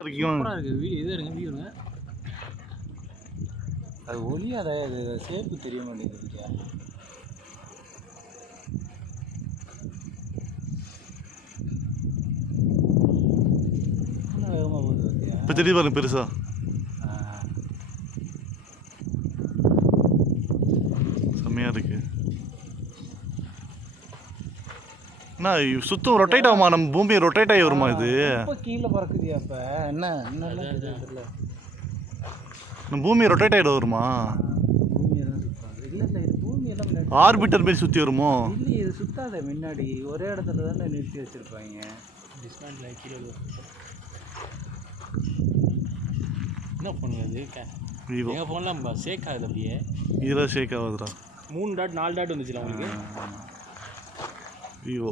சூப்பரா இருக்கு. இது எடுங்க வியூங்க. அது ஒளியாத அது சேப்பு தெரிய மாட்டேங்குது. வேகமாக போகுது பார்த்தியா? இப்போ தெரிய பாருங்க பெருசா. செம்மையாக இருக்கு. என்ன சுத்தம் ரொட்டேட் ஆகுமா? நம்ம பூமி ரொட்டேட் ஆகி வருமா இது? இப்போ கீழே பறக்குதியா? அப்போ என்ன தெரியல. நம்ம பூமி ரொட்டேட் ஆகிட வருமா? பூமியெல்லாம் சுத்தாது. இல்லை இல்லை, இது பூமியெல்லாம் ஆர்பிட்டர் மாரி சுற்றி வருமோ? இல்லை, இது சுத்தாத. முன்னாடி ஒரே இடத்துல தானே நிறுத்தி வச்சுருப்பாங்க. டிஸ்மேண்டில் கீழே என்ன ஃபோனுங்க அது? விவோ. எங்கள் ஃபோன்லாம் ஷேக் ஆகுது அப்படியே. இதெல்லாம் ஷேக் ஆகுதுடா. 3 டாட் 4 டாட் வந்துச்சுல உங்களுக்கு. விவோ.